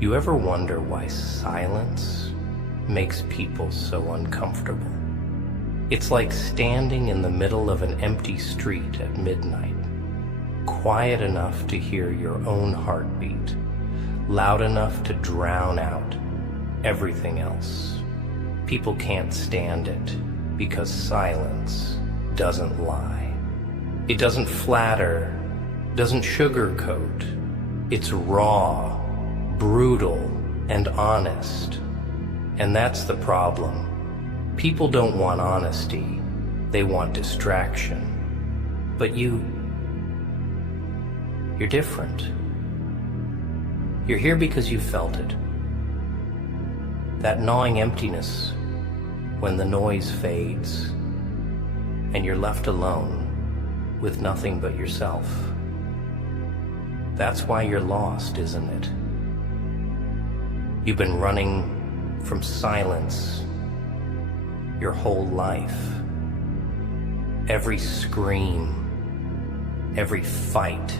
You ever wonder why silence makes people so uncomfortable? It's like standing in the middle of an empty street at midnight, quiet enough to hear your own heartbeat, loud enough to drown out everything else. People can't stand it because silence doesn't lie. It doesn't flatter, doesn't sugarcoat. It's raw, brutal, and honest. And that's the problem. People don't want honesty, they want distraction. But you're different. You're here because you felt it. That gnawing emptiness when the noise fades and you're left alone with nothing but yourself. That's why you're lost, isn't it? You've been running from silence your whole life. Every scream, every fight,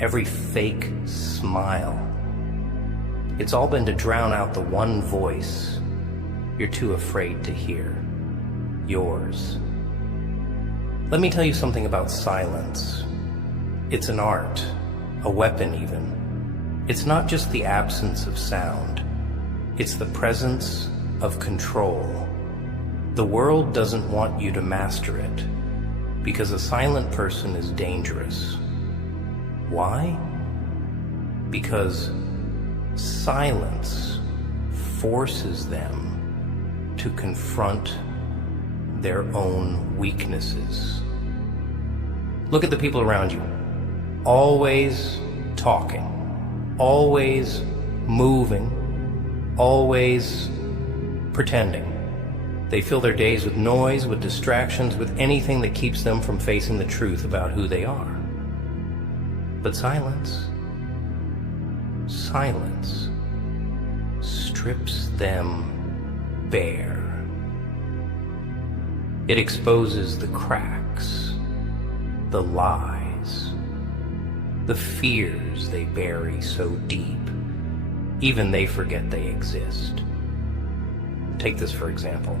every fake smile. It's all been to drown out the one voice you're too afraid to hear, yours. Let me tell you something about silence. It's an art, a weapon even. It's not just the absence of sound. It's the presence of control. The world doesn't want you to master it, because a silent person is dangerous. Why? Because silence forces them to confront their own weaknesses. Look at the people around you, always talking, always moving, always pretending. They fill their days with noise, with distractions, with anything that keeps them from facing the truth about who they are. But silence strips them bare. It exposes the cracks, the lies, the fears they bury so deep, even they forget they exist. Take this for example.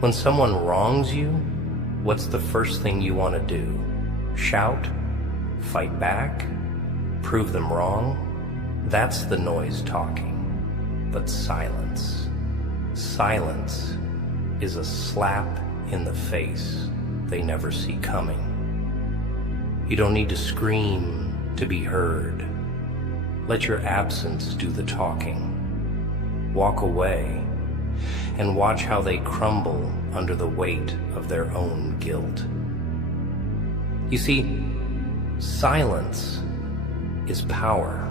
When someone wrongs you, what's the first thing you want to do? Shout? Fight back? Prove them wrong? That's the noise talking. But silence is a slap in the face they never see coming. You don't need to scream to be heard. Let your absence do the talking. Walk away and watch how they crumble under the weight of their own guilt. You see, silence is power.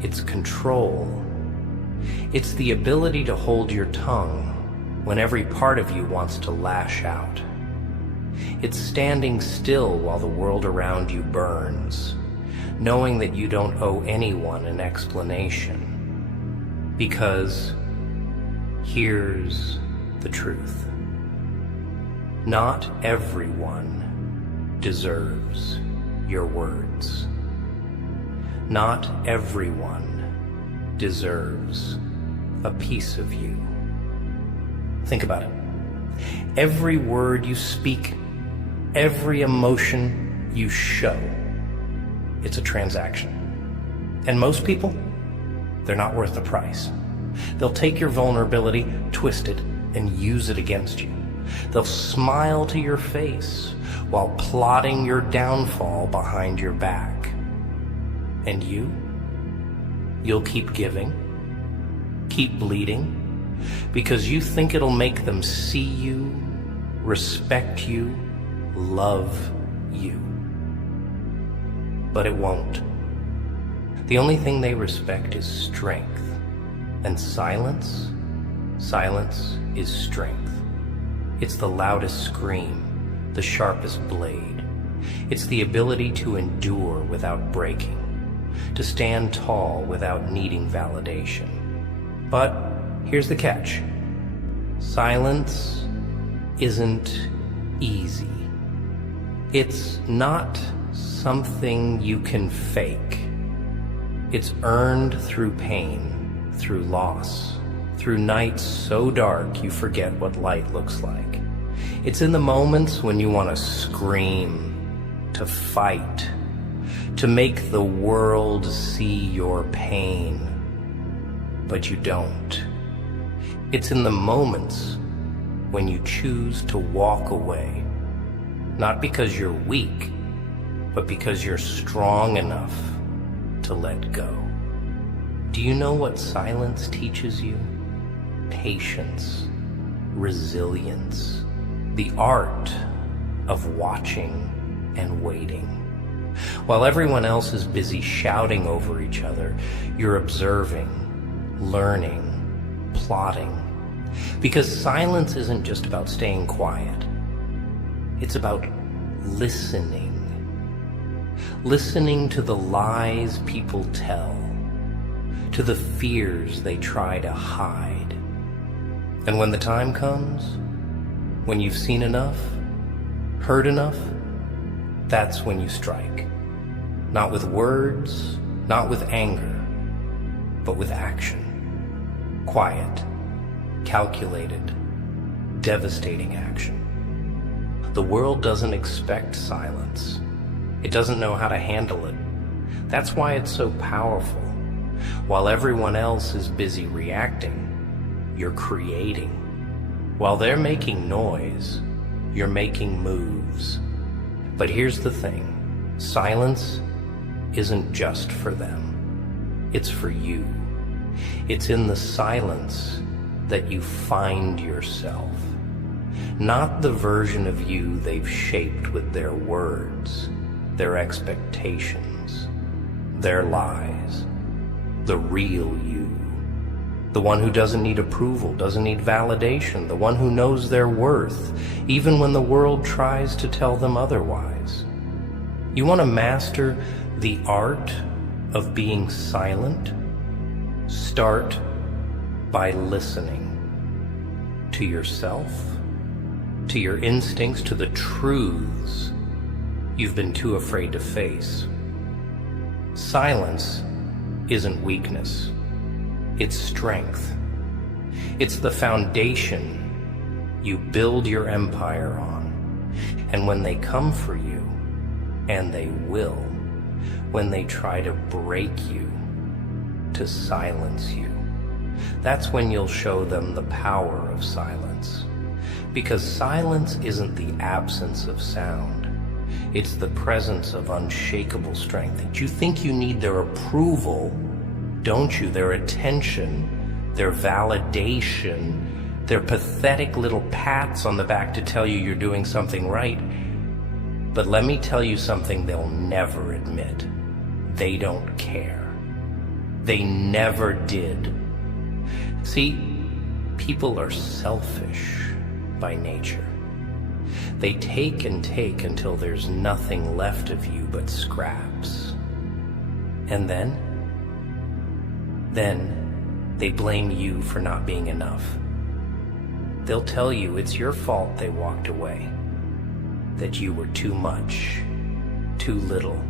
It's control. It's the ability to hold your tongue when every part of you wants to lash out. It's standing still while the world around you burns, knowing that you don't owe anyone an explanation. Because here's the truth. Not everyone deserves your words. Not everyone deserves a piece of you. Think about it. Every word you speak, every emotion you show, it's a transaction. And most people, they're not worth the price. They'll take your vulnerability, twist it, and use it against you. They'll smile to your face while plotting your downfall behind your back. And you'll keep giving, keep bleeding, because you think it'll make them see you, respect you, love you. But it won't. The only thing they respect is strength. And silence is strength. It's the loudest scream, the sharpest blade. It's the ability to endure without breaking, to stand tall without needing validation. But here's the catch. Silence isn't easy. It's not something you can fake. It's earned through pain, through loss, through nights so dark you forget what light looks like. It's in the moments when you want to scream, to fight, to make the world see your pain, but you don't. It's in the moments when you choose to walk away, not because you're weak, but because you're strong enough to let go. Do you know what silence teaches you? Patience, resilience, the art of watching and waiting. While everyone else is busy shouting over each other, you're observing, learning, plotting. Because silence isn't just about staying quiet. It's about listening. Listening to the lies people tell, to the fears they try to hide. And when the time comes, when you've seen enough, heard enough, that's when you strike. Not with words, not with anger, but with action. Quiet, calculated, devastating action. The world doesn't expect silence. It doesn't know how to handle it. That's why it's so powerful. While everyone else is busy reacting, you're creating. While they're making noise, you're making moves. But here's the thing, silence isn't just for them. It's for you. It's in the silence that you find yourself. Not the version of you they've shaped with their words, their expectations, their lies. The real you. The one who doesn't need approval, doesn't need validation, the one who knows their worth, even when the world tries to tell them otherwise. You want to master the art of being silent? Start by listening to yourself, to your instincts, to the truths you've been too afraid to face. Silence isn't weakness, it's strength. It's the foundation you build your empire on. And when they come for you, and they will, when they try to break you, to silence you, that's when you'll show them the power of silence. Because silence isn't the absence of sound. It's the presence of unshakable strength. You think you need their approval, don't you? Their attention, their validation, their pathetic little pats on the back to tell you you're doing something right. But let me tell you something they'll never admit. They don't care. They never did. See, people are selfish by nature. They take and take until there's nothing left of you but scraps. And then they blame you for not being enough. They'll tell you it's your fault they walked away, that you were too much, too little,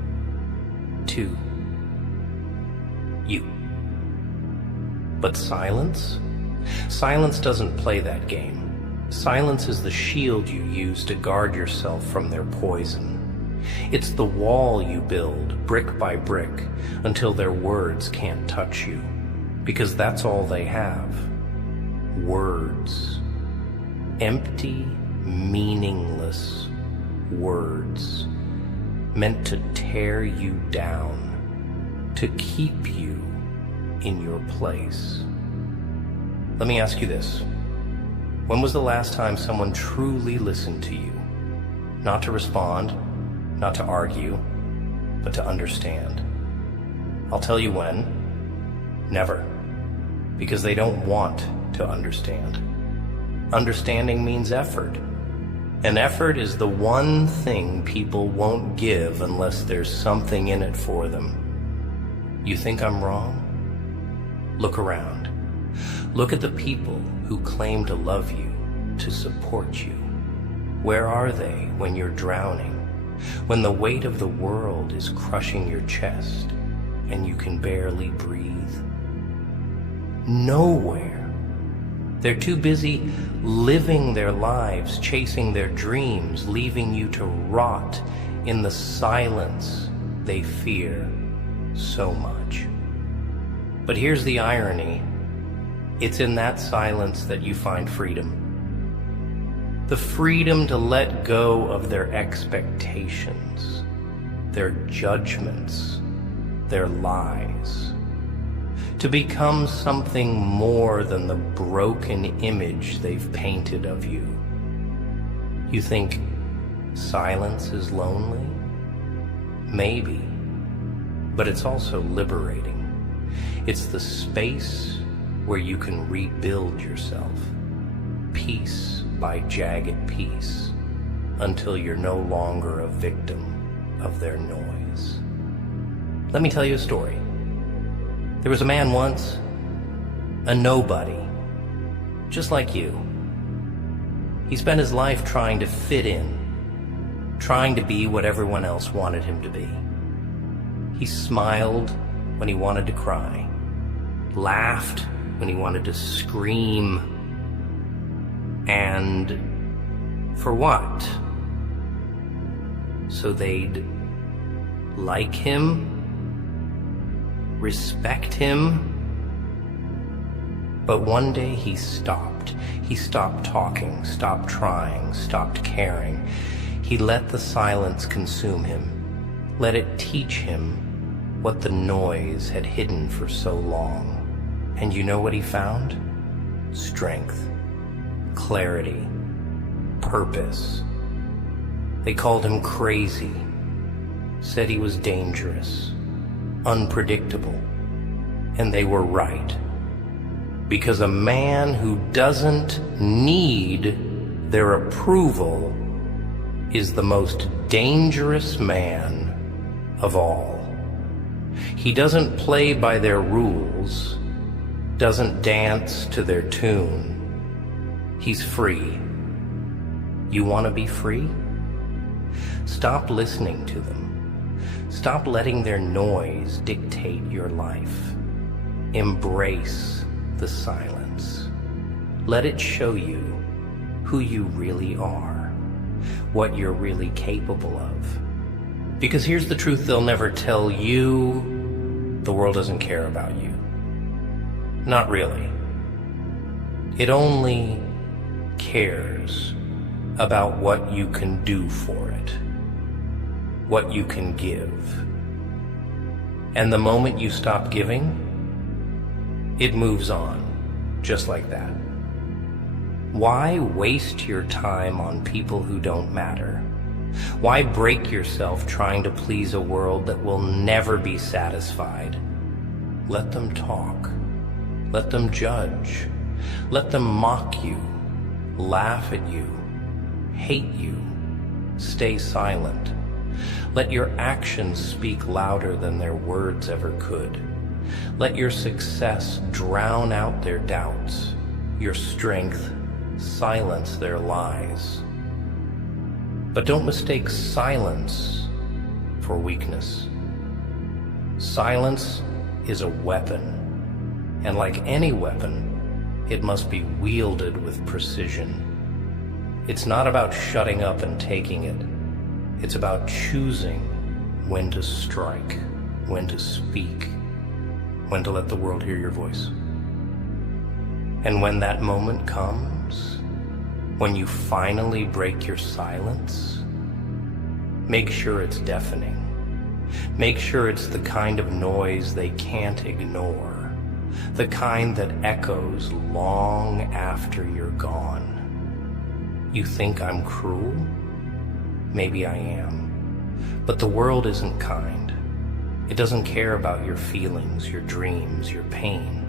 too you. But silence? Silence doesn't play that game. Silence is the shield you use to guard yourself from their poison. It's the wall you build, brick by brick, until their words can't touch you. Because that's all they have. Words. Empty, meaningless words. Meant to tear you down. To keep you in your place. Let me ask you this. When was the last time someone truly listened to you? Not to respond, not to argue, but to understand. I'll tell you when. Never. Because they don't want to understand. Understanding means effort. And effort is the one thing people won't give unless there's something in it for them. You think I'm wrong? Look around. Look at the people who claim to love you, to support you. Where are they when you're drowning? When the weight of the world is crushing your chest? and you can barely breathe. Nowhere. They're too busy living their lives, chasing their dreams, leaving you to rot in the silence they fear so much. But here's the irony. It's in that silence that you find freedom. The freedom to let go of their expectations, their judgments, their lies. To become something more than the broken image they've painted of you. You think silence is lonely? Maybe, but it's also liberating. It's the space where you can rebuild yourself, piece by jagged piece, until you're no longer a victim of their noise. Let me tell you a story. There was a man once, a nobody, just like you. He spent his life trying to fit in, trying to be what everyone else wanted him to be. He smiled when he wanted to cry, laughed when he wanted to scream, and for what? So they'd like him, respect him. But one day he stopped. He stopped talking, stopped trying, stopped caring. He let the silence consume him, let it teach him what the noise had hidden for so long. And you know what he found? Strength, clarity, purpose. They called him crazy, said he was dangerous, unpredictable, and they were right. Because a man who doesn't need their approval is the most dangerous man of all. He doesn't play by their rules, doesn't dance to their tune. He's free. You want to be free? Stop listening to them. Stop letting their noise dictate your life. Embrace the silence. Let it show you who you really are, what you're really capable of. Because here's the truth they'll never tell you: the world doesn't care about you. Not really. It only cares about what you can do for it, what you can give. And the moment you stop giving, it moves on, just like that. Why waste your time on people who don't matter? Why break yourself trying to please a world that will never be satisfied? Let them talk. Let them judge. Let them mock you, laugh at you, hate you. Stay silent. Let your actions speak louder than their words ever could. Let your success drown out their doubts, your strength silence their lies. But don't mistake silence for weakness. Silence is a weapon, and like any weapon, it must be wielded with precision. It's not about shutting up and taking it. It's about choosing when to strike, when to speak, when to let the world hear your voice. And when that moment comes, when you finally break your silence, make sure it's deafening. Make sure it's the kind of noise they can't ignore, the kind that echoes long after you're gone. You think I'm cruel? Maybe I am. But the world isn't kind. It doesn't care about your feelings, your dreams, your pain.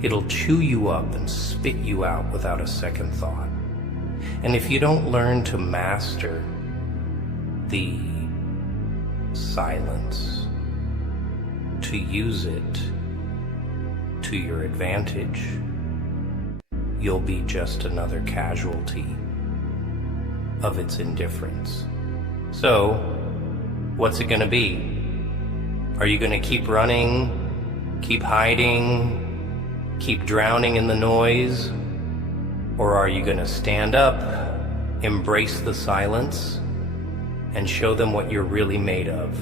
It'll chew you up and spit you out without a second thought. And if you don't learn to master the silence, to use it to your advantage, you'll be just another casualty of its indifference. So, what's it gonna be? Are you going to keep running, keep hiding, keep drowning in the noise? Or are you going to stand up, embrace the silence, and show them what you're really made of?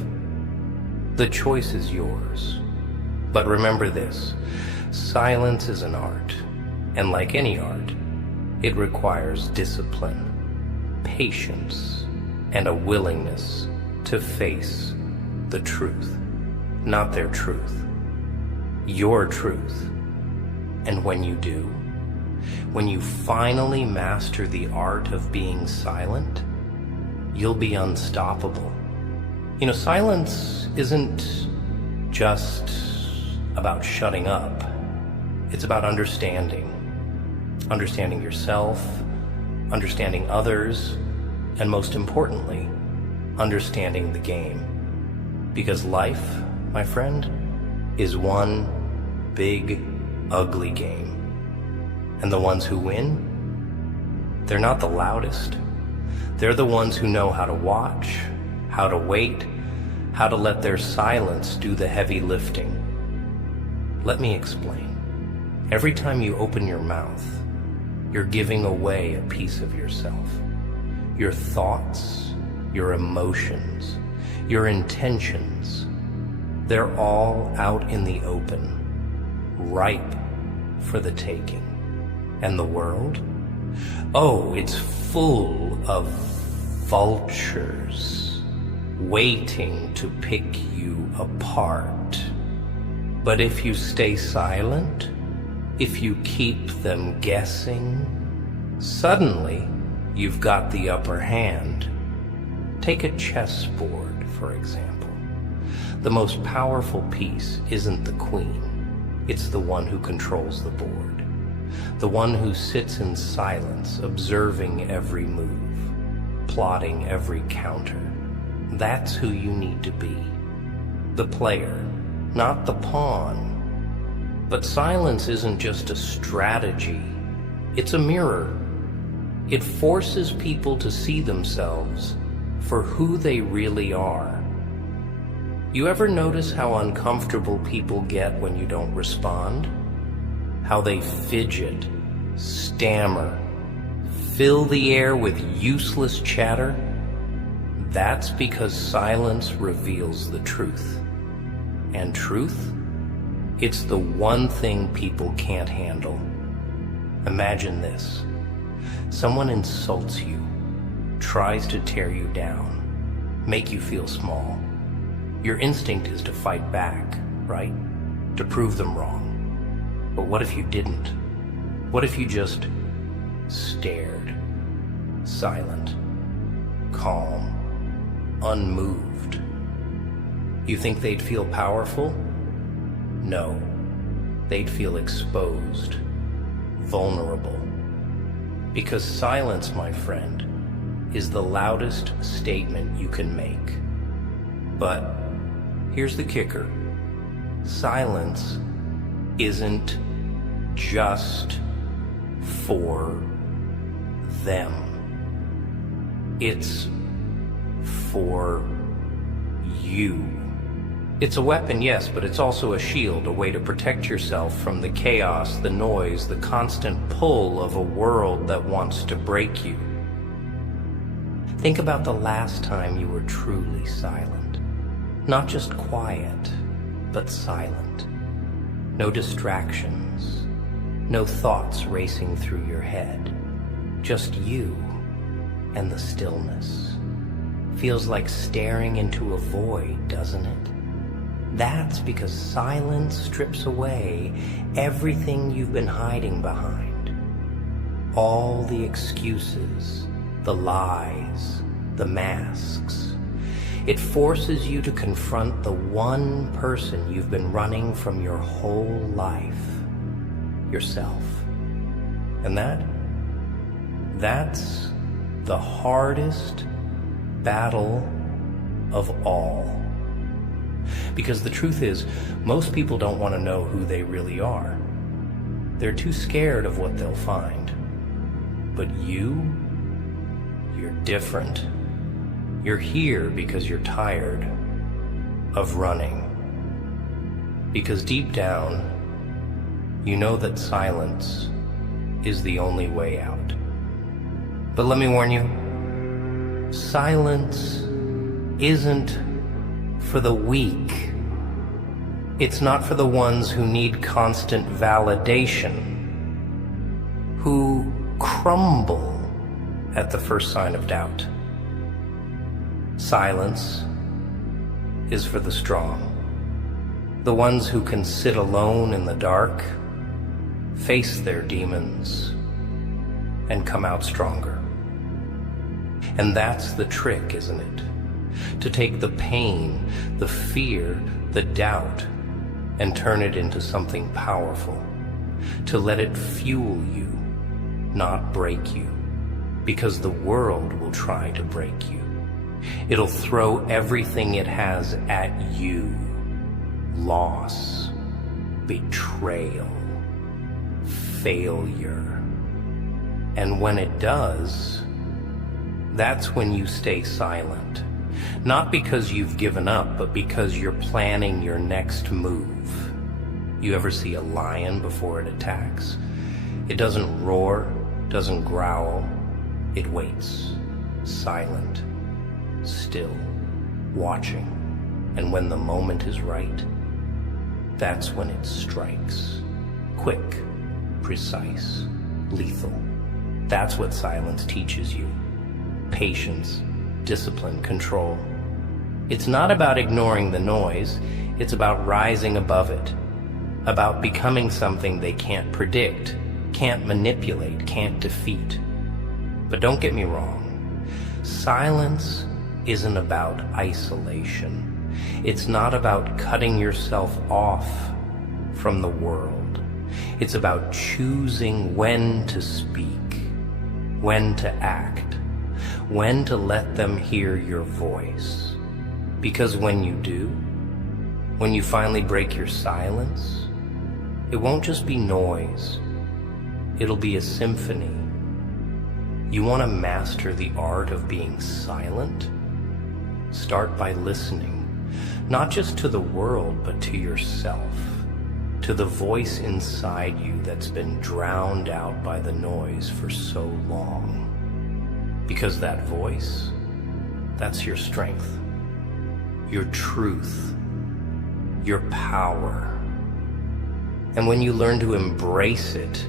The choice is yours. But remember this, silence is an art, and like any art, it requires discipline, patience, and a willingness to face the truth. Not their truth, your truth. And when you do, when you finally master the art of being silent, you'll be unstoppable. You know, silence isn't just about shutting up. It's about understanding yourself, understanding others, and most importantly, understanding the game. Because life, my friend, is one big, ugly game. And the ones who win, they're not the loudest. They're the ones who know how to watch, how to wait, how to let their silence do the heavy lifting. Let me explain. Every time you open your mouth, you're giving away a piece of yourself. Your thoughts, your emotions, your intentions, they're all out in the open, ripe for the taking. And the world? Oh, it's full of vultures waiting to pick you apart. But if you stay silent, if you keep them guessing, suddenly you've got the upper hand. Take a chessboard, for example. The most powerful piece isn't the queen, it's the one who controls the board. The one who sits in silence, observing every move, plotting every counter. That's who you need to be. The player, not the pawn. But silence isn't just a strategy. It's a mirror. It forces people to see themselves for who they really are. You ever notice how uncomfortable people get when you don't respond? How they fidget, stammer, fill the air with useless chatter? That's because silence reveals the truth. And truth? It's the one thing people can't handle. Imagine this. Someone insults you, tries to tear you down, make you feel small. Your instinct is to fight back, right? To prove them wrong. But what if you didn't? What if you just stared, silent, calm, unmoved? You think they'd feel powerful? No, they'd feel exposed, vulnerable. Because silence, my friend, is the loudest statement you can make. But here's the kicker. Silence isn't just for them. It's for you. It's a weapon, yes, but it's also a shield, a way to protect yourself from the chaos, the noise, the constant pull of a world that wants to break you. Think about the last time you were truly silent. Not just quiet, but silent. No distractions, no thoughts racing through your head. Just you and the stillness. Feels like staring into a void, doesn't it? That's because silence strips away everything you've been hiding behind. All the excuses, the lies, the masks. It forces you to confront the one person you've been running from your whole life, yourself. And that's the hardest battle of all. Because the truth is, most people don't want to know who they really are. They're too scared of what they'll find. But you're different. You're here because you're tired of running. Because deep down, you know that silence is the only way out. But let me warn you, silence isn't for the weak. It's not for the ones who need constant validation, who crumble at the first sign of doubt. Silence is for the strong, the ones who can sit alone in the dark, face their demons, and come out stronger. And that's the trick, isn't it? To take the pain, the fear, the doubt, and turn it into something powerful. To let it fuel you, not break you. Because the world will try to break you. It'll throw everything it has at you. Loss, betrayal, failure. And when it does, that's when you stay silent. Not because you've given up, but because you're planning your next move. You ever see a lion before it attacks? It doesn't roar, doesn't growl. It waits, silent, still, watching. And when the moment is right, that's when it strikes. Quick, precise, lethal. That's what silence teaches you. Patience, discipline, control. It's not about ignoring the noise, it's about rising above it. About becoming something they can't predict, can't manipulate, can't defeat. But don't get me wrong, silence isn't about isolation. It's not about cutting yourself off from the world. It's about choosing when to speak, when to act, when to let them hear your voice. Because when you do, when you finally break your silence, it won't just be noise, it'll be a symphony. You want to master the art of being silent? Start by listening, not just to the world, but to yourself, to the voice inside you that's been drowned out by the noise for so long. Because that voice, that's your strength, your truth, your power. And when you learn to embrace it,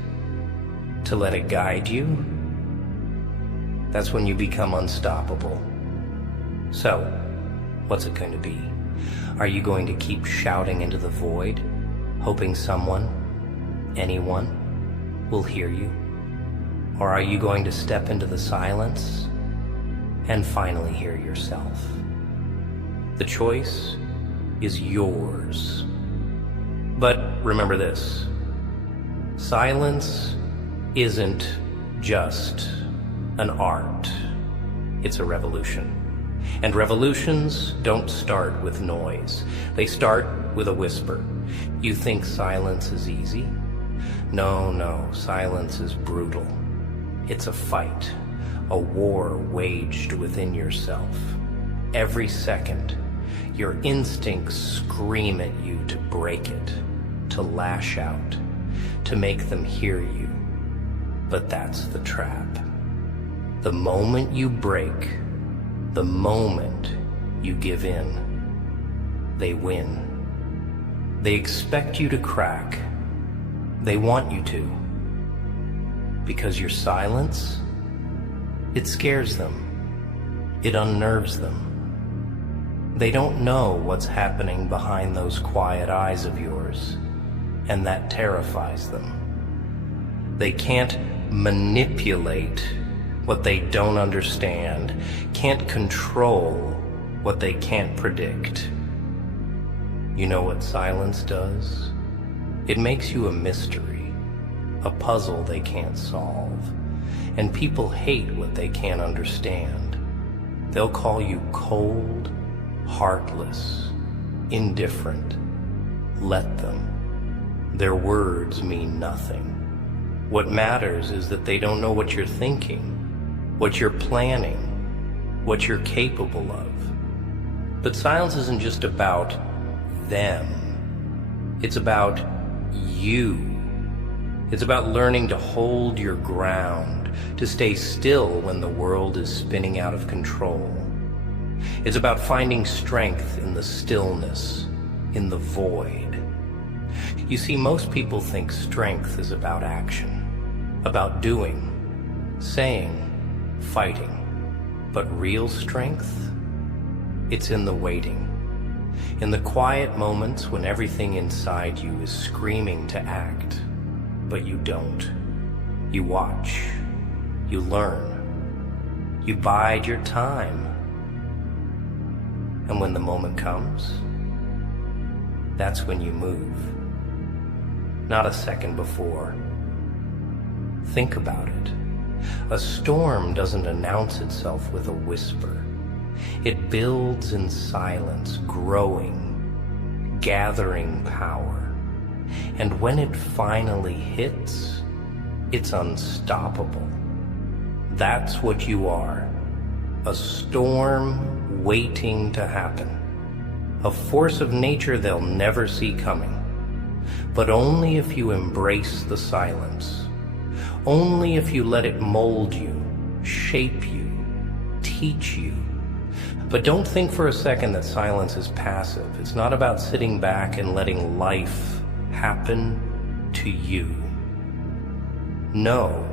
to let it guide you, that's when you become unstoppable. So, what's it going to be? Are you going to keep shouting into the void, hoping someone, anyone, will hear you? Or are you going to step into the silence and finally hear yourself? The choice is yours. But remember this, silence isn't just an art, it's a revolution. And revolutions don't start with noise. They start with a whisper. You think silence is easy? No, silence is brutal. It's a fight, a war waged within yourself. Every second, your instincts scream at you to break it, to lash out, to make them hear you. But that's the trap. The moment you break, the moment you give in, they win. They expect you to crack. They want you to. Because your silence, it scares them. It unnerves them. They don't know what's happening behind those quiet eyes of yours, and that terrifies them. They can't manipulate what they don't understand, can't control what they can't predict. You know what silence does? It makes you a mystery, a puzzle they can't solve. And people hate what they can't understand. They'll call you cold, heartless, indifferent. Let them. Their words mean nothing. What matters is that they don't know what you're thinking, what you're planning, what you're capable of. But silence isn't just about them. It's about you. It's about learning to hold your ground, to stay still when the world is spinning out of control. It's about finding strength in the stillness, in the void. You see, most people think strength is about action, about doing, saying, fighting. But real strength, it's in the waiting. In the quiet moments when everything inside you is screaming to act, but you don't. You watch, you learn, you bide your time. And when the moment comes, that's when you move. Not a second before. Think about it. A storm doesn't announce itself with a whisper. It builds in silence, growing, gathering power. And when it finally hits, it's unstoppable. That's what you are. A storm waiting to happen. A force of nature they'll never see coming. But only if you embrace the silence. Only if you let it mold you, shape you, teach you. But don't think for a second that silence is passive. It's not about sitting back and letting life happen to you. No,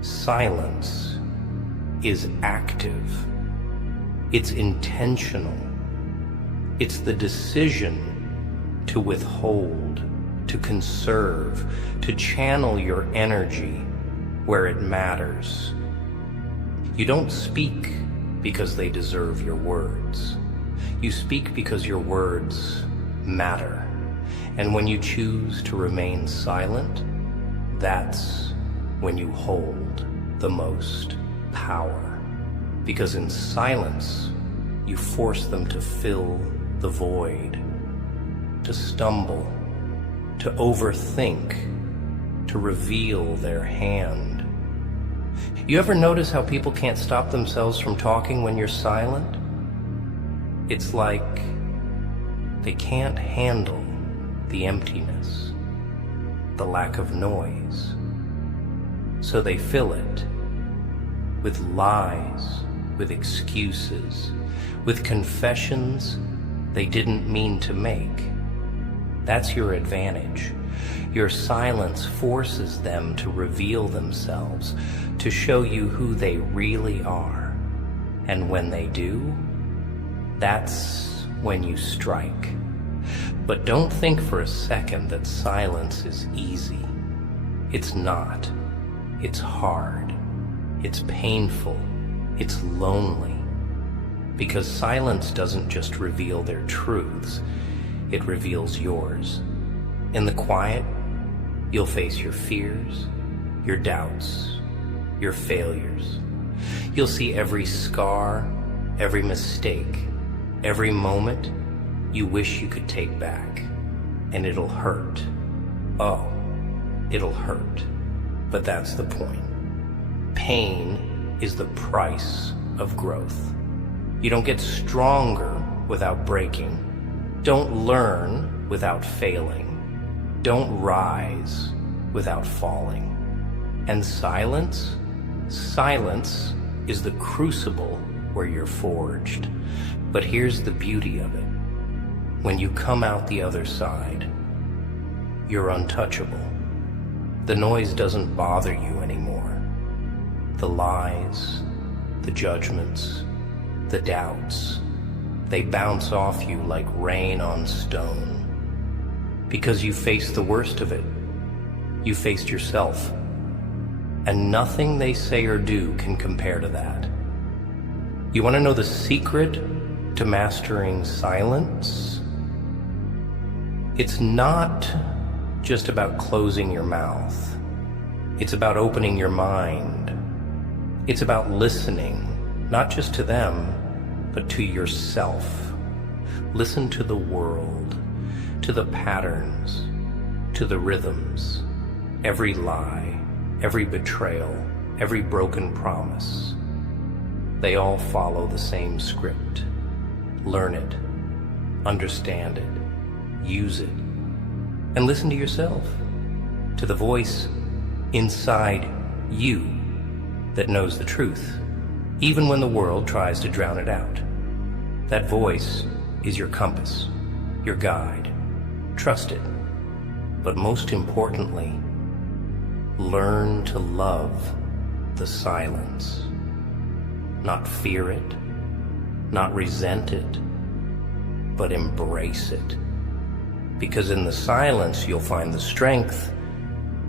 silence is active. It's intentional. It's the decision to withhold, to conserve, to channel your energy where it matters. You don't speak because they deserve your words. You speak because your words matter. And when you choose to remain silent, that's when you hold the most power. Because in silence, you force them to fill the void, to stumble, to overthink, to reveal their hand. You ever notice how people can't stop themselves from talking when you're silent? It's like they can't handle the emptiness, the lack of noise. So they fill it with lies, with excuses, with confessions they didn't mean to make. That's your advantage. Your silence forces them to reveal themselves, to show you who they really are. And when they do, that's when you strike. But don't think for a second that silence is easy. It's not. It's hard. It's painful. It's lonely. Because silence doesn't just reveal their truths, it reveals yours. In the quiet, you'll face your fears, your doubts, your failures. You'll see every scar, every mistake, every moment you wish you could take back. And it'll hurt. Oh, it'll hurt. But that's the point. Pain is the price of growth. You don't get stronger without breaking. Don't learn without failing. Don't rise without falling. And silence is the crucible where you're forged. But here's the beauty of it. When you come out the other side, you're untouchable. The noise doesn't bother you anymore. The lies, the judgments, the doubts, they bounce off you like rain on stone. Because you faced the worst of it. You faced yourself. And nothing they say or do can compare to that. You want to know the secret to mastering silence? It's not just about closing your mouth. It's about opening your mind. It's about listening, not just to them, but to yourself. Listen to the world, to the patterns, to the rhythms, every lie, every betrayal, every broken promise. They all follow the same script. Learn it, understand it, use it, And listen to yourself, to the voice inside you that knows the truth, even when the world tries to drown it out. That voice is your compass, your guide. Trust it. But most importantly, learn to love the silence. Not fear it, not resent it, but embrace it. Because in the silence, you'll find the strength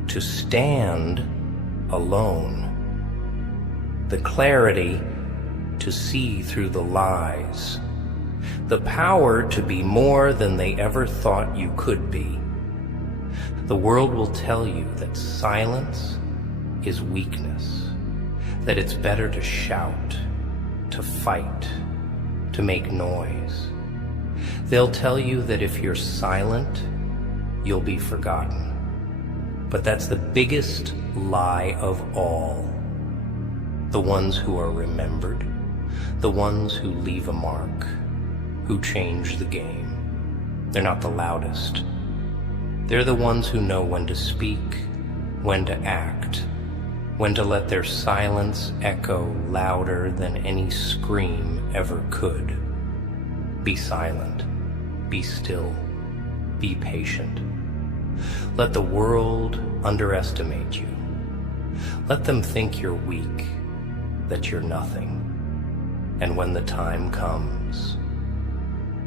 to stand alone, the clarity to see through the lies, the power to be more than they ever thought you could be. The world will tell you that silence is weakness, that it's better to shout, to fight, to make noise. They'll tell you that if you're silent, you'll be forgotten. But that's the biggest lie of all. The ones who are remembered, the ones who leave a mark, who change the game. They're not the loudest. They're the ones who know when to speak, when to act, when to let their silence echo louder than any scream ever could. Be silent. Be still. Be patient. Let the world underestimate you. Let them think you're weak, that you're nothing. And when the time comes,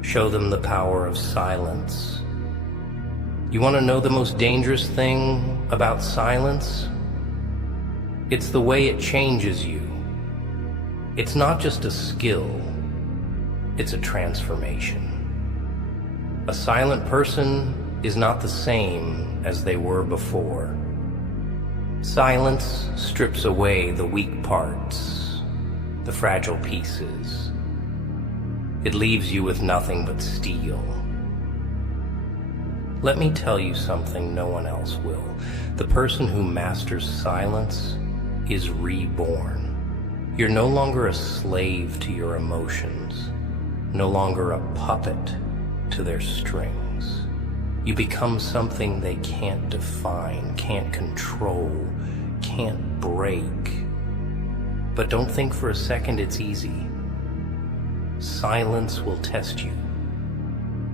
show them the power of silence. You want to know the most dangerous thing about silence? It's the way it changes you. It's not just a skill, it's a transformation. A silent person is not the same as they were before. Silence strips away the weak parts, the fragile pieces. It leaves you with nothing but steel. Let me tell you something no one else will. The person who masters silence is reborn. You're no longer a slave to your emotions, no longer a puppet to their strings. You become something they can't define, can't control, can't break. But don't think for a second it's easy. Silence will test you.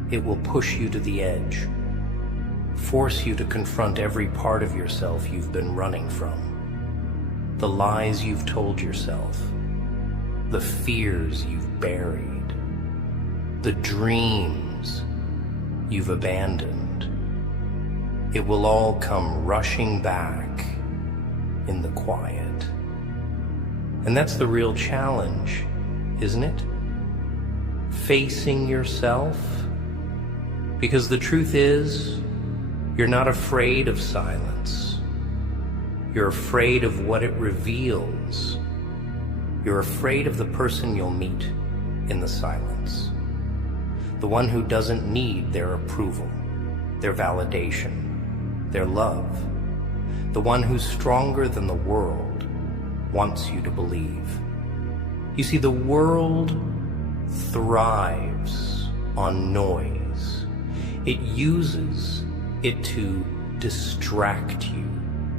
It will push you to the edge, force you to confront every part of yourself you've been running from. The lies you've told yourself, the fears you've buried, the dreams you've abandoned. It will all come rushing back in the quiet. And that's the real challenge, isn't it? Facing yourself. Because the truth is, you're not afraid of silence. You're afraid of what it reveals. You're afraid of the person you'll meet in the silence. The one who doesn't need their approval, their validation, their love. The one who's stronger than the world wants you to believe. You see, the world thrives on noise. It uses it to distract you,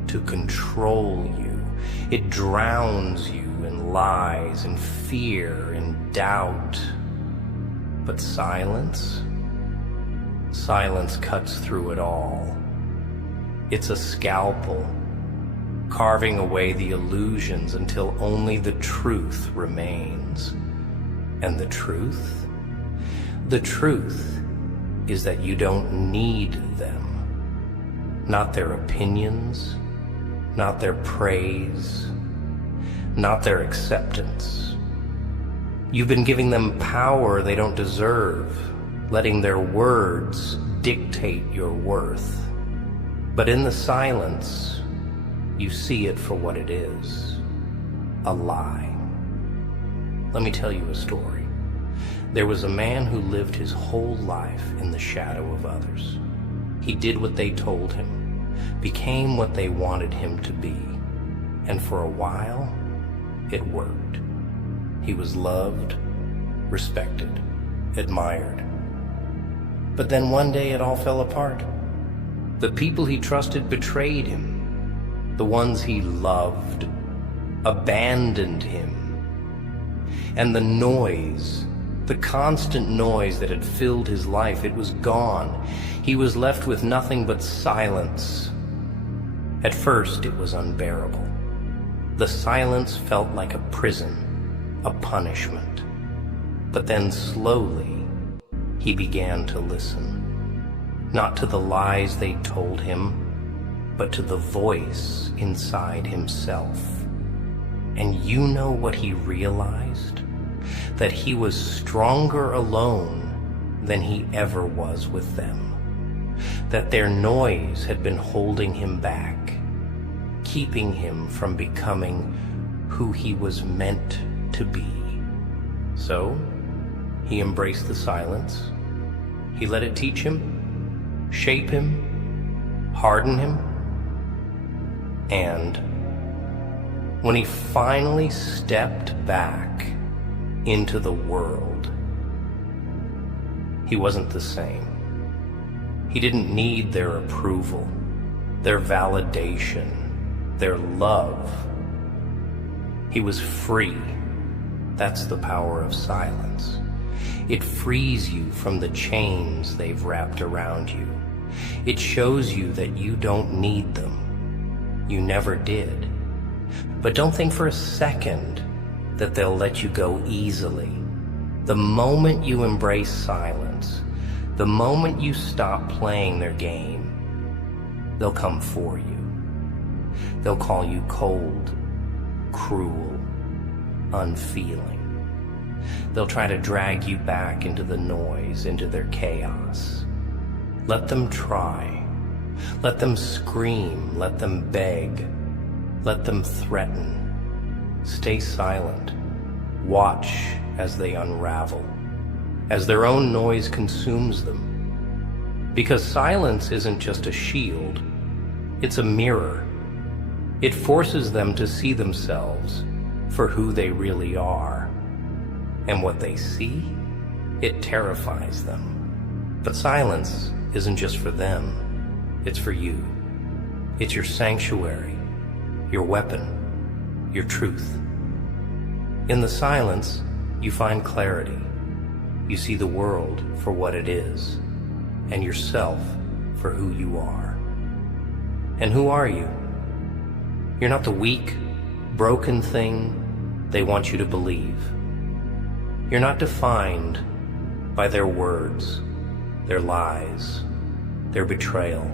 to control you. It drowns you in lies and fear and doubt. But silence cuts through it all. It's a scalpel, carving away the illusions until only the truth remains. And the truth? The truth is that you don't need them. Not their opinions, not their praise, not their acceptance. You've been giving them power they don't deserve, letting their words dictate your worth. But in the silence, you see it for what it is, a lie. Let me tell you a story. There was a man who lived his whole life in the shadow of others. He did what they told him, became what they wanted him to be, and for a while, it worked. He was loved, respected, admired. But then one day it all fell apart. The people he trusted betrayed him. The ones he loved abandoned him. And the noise, the constant noise that had filled his life, it was gone. He was left with nothing but silence. At first, it was unbearable. The silence felt like a prison, a punishment. But then slowly, he began to listen. Not to the lies they told him, but to the voice inside himself. And you know what he realized? That he was stronger alone than he ever was with them. That their noise had been holding him back, keeping him from becoming who he was meant to be. So, he embraced the silence. He let it teach him, shape him, harden him. And when he finally stepped back into the world, he wasn't the same. He didn't need their approval, their validation, their love. He was free. That's the power of silence. It frees you from the chains they've wrapped around you. It shows you that you don't need them. You never did. But don't think for a second that they'll let you go easily. The moment you embrace silence, the moment you stop playing their game, they'll come for you. They'll call you cold, cruel, unfeeling. They'll try to drag you back into the noise, into their chaos. Let them try. Let them scream. Let them beg. Let them threaten. Stay silent. Watch as they unravel, as their own noise consumes them. Because silence isn't just a shield, it's a mirror. It forces them to see themselves for who they really are. And what they see, it terrifies them. But silence isn't just for them, it's for you. It's your sanctuary, your weapon, your truth. In the silence, you find clarity. You see the world for what it is, and yourself for who you are. And who are you? You're not the weak, broken thing they want you to believe. You're not defined by their words, their lies, their betrayal.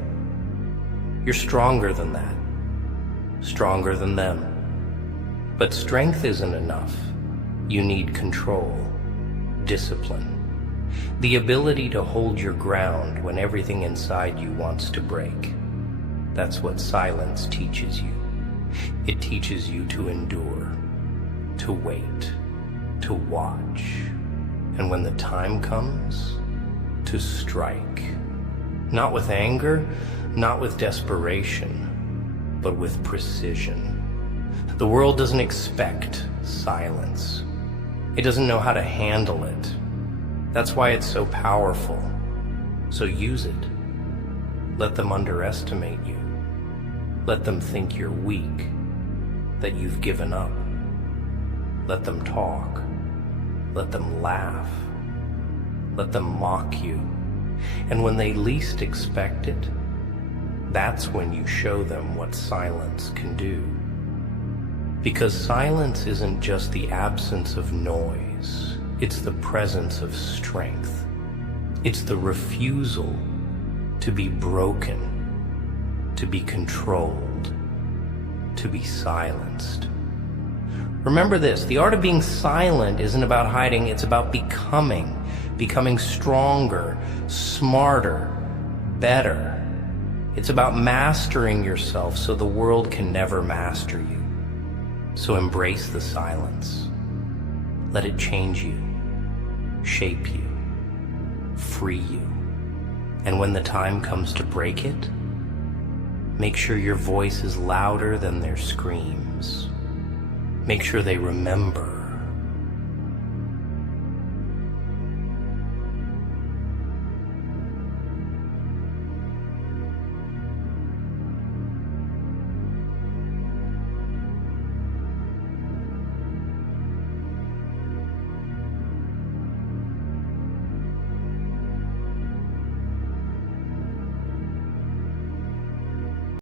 You're stronger than that, stronger than them. But strength isn't enough. You need control, discipline, the ability to hold your ground when everything inside you wants to break. That's what silence teaches you. It teaches you to endure, to wait, to watch, and when the time comes, to strike. Not with anger, not with desperation, but with precision. The world doesn't expect silence. It doesn't know how to handle it. That's why it's so powerful. So use it. Let them underestimate you. Let them think you're weak, that you've given up. Let them talk. Let them laugh. Let them mock you. And when they least expect it, that's when you show them what silence can do. Because silence isn't just the absence of noise, it's the presence of strength. It's the refusal to be broken, to be controlled, to be silenced. Remember this, the art of being silent isn't about hiding, it's about becoming stronger, smarter, better. It's about mastering yourself so the world can never master you. So embrace the silence. Let it change you, shape you, free you. And when the time comes to break it, make sure your voice is louder than their screams. Make sure they remember